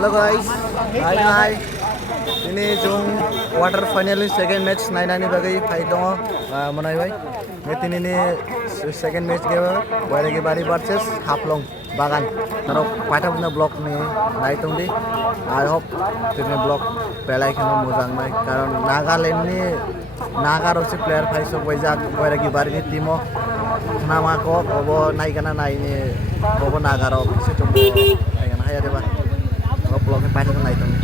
Hello guys, hai. Ini jung quarter final second match nainani bagai fight dong. Manai bhai. Metin ini second match ke Bairagi Bari versus Haplong Bagan. Taro paita punya block ni naitung di. I hope ini block pelai kena muzang mai. Karon Nagaland ni Naga rosi player fight so Bairagi Bari ni timo. Nama ko obo nai kana nai ni obo Naga ro situ mo nai kana haya deba. Block ni paita naitung.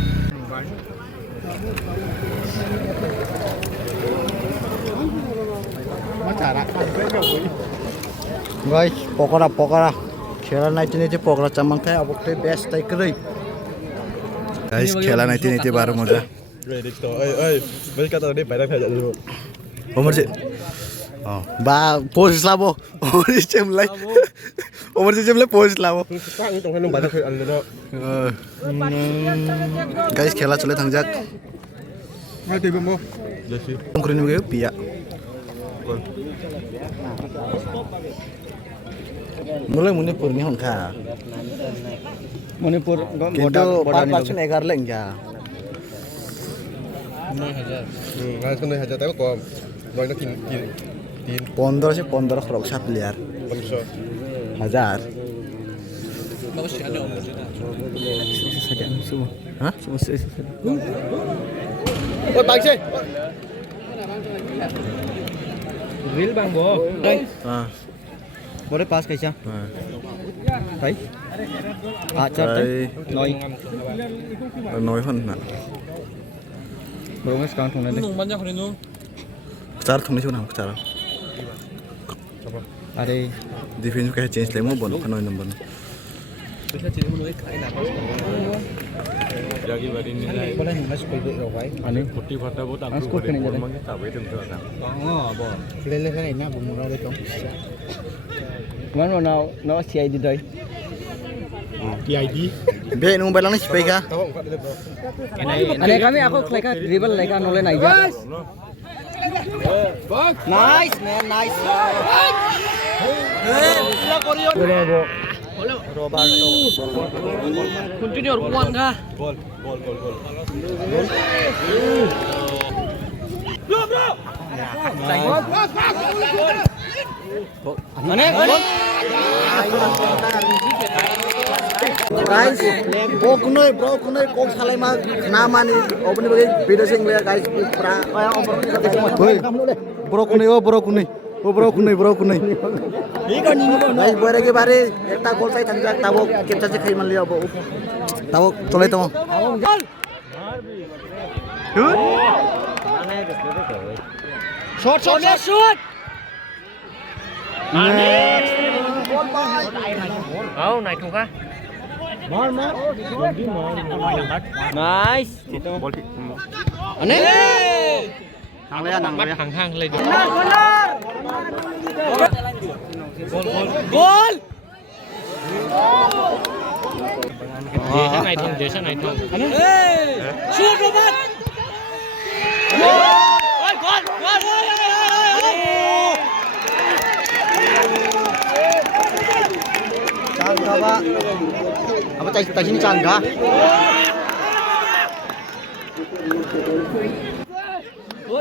Guys, pokora. Khela 1980 pokora chamang khai अब चाहिँ best tai krai. Guys, khela 1980 बारो मजा. Ready to. Oi, mấy cái tao đi phải đang phải dậy luôn. Omar ji. Ba pose labo. Omar ji chemlai. Omar ji chemlai pose labo. Các những trong hai nông bài đang phải ăn rồi đó. Guys, khela chole thangjak. Hai tìm không? Dạ siêu. Tongkrin ge pia. Mulai Manipur ni hongkha. Manipur Kintu 5% 11 leng ya. 9,000. Ngay con này 2,000 tao có nói nó kín 15 से 15 crore सा player. 500. 1000. Hah? Ôi bánh xe. Reel bang bo. Đây. Boleh pass kaisa? Thấy. Chặt đấy. Nói hơn nè. Bro, sekarang thong nanti. Banyak hari nu. Cara thong ni chuna cara. Ada. Defense kayak change lemo bono kanoi number. Bisa jadi menurut kain apa? Jagi bari nilai. Boleh mas pergi rawai. Ani putih fata bot aku. Aku kena jadi. Mangga tak boleh tentu ada. Oh, bo. Lele kan ini aku murah deh tong. Mana now CID doi. PID. Be nung balang ni speka. Tahu enggak dia bro. Ane kami aku kleka dribble leka noleh naija. Nice man, nice. Roberto. Continue one ka. Gol. Bro. Ane gol. Guys, bro kunoi kok salai ma nama ni obni bagi video sing le guys pra bro kunoi. Guys Bairagi Bari ekta gol sai thangjak tabo capture se khai man liya bo tabo tolai tamo Shot. Oh, naik tuh kah? Mar. Nice. Gitu. Aneh. Hang lagi. Benar. Gol. Desa naik tuh. Shoot Robert. Gol. Cangga apa cai sini cangga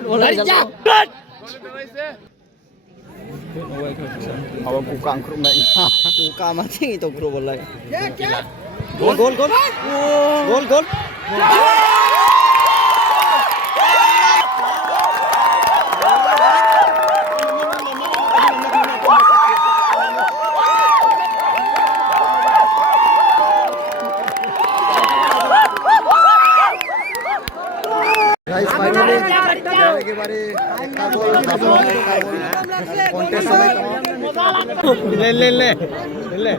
Lari jak. awak buka angkruk naik Buka mati itu bro boleh. gol guys finally Bairagi Bari ekta gol contest sampai Le.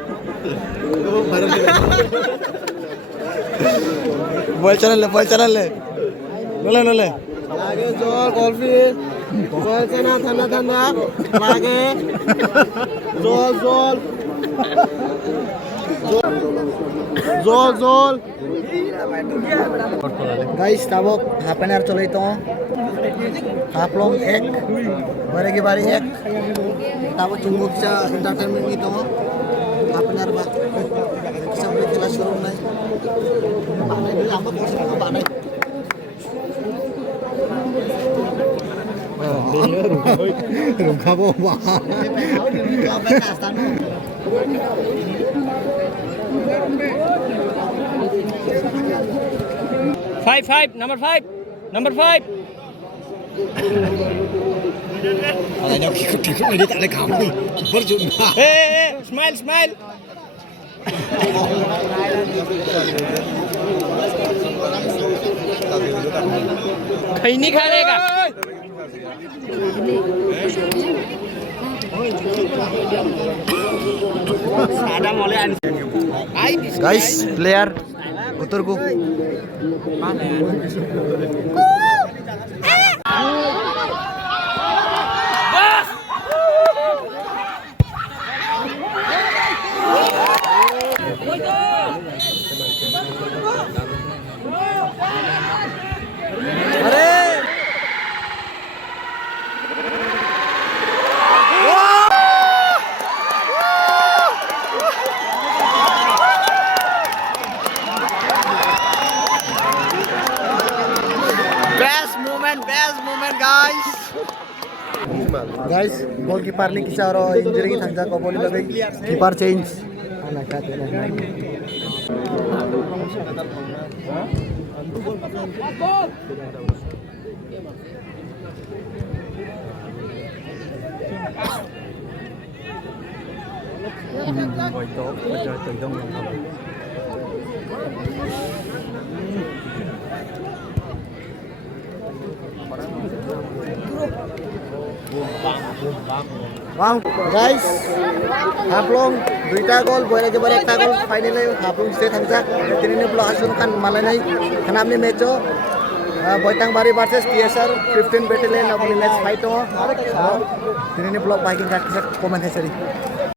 ball channel le nole Lagi Zol Golfi. Zol sana tanda. Lagi. Zol. guys tabok half an hour cholai to Haplong 1 Bairagi Bari 1 tabo chungmukcha entertainment ni to half an hour ba sampai kelas suruh naik Rungkabo ba? 5, number 5. Number 5. Hey, smile. कहीं नहीं खा लेगा Guys, player uturku. Best moment guys. Guys, goalkeeper ni kisah orang injury thangja ko boli bagai keeper change. Wow, guys, Haplong, 2 gol, boleh ke boleh 1 gol, finally Haplong stay thangja. Tini ni pula asun kan malai nai. Karena amni match o, Boitang Bari versus TSR 15 battalion apni match fight o. Tini ni pula Viking kat komen hai seri.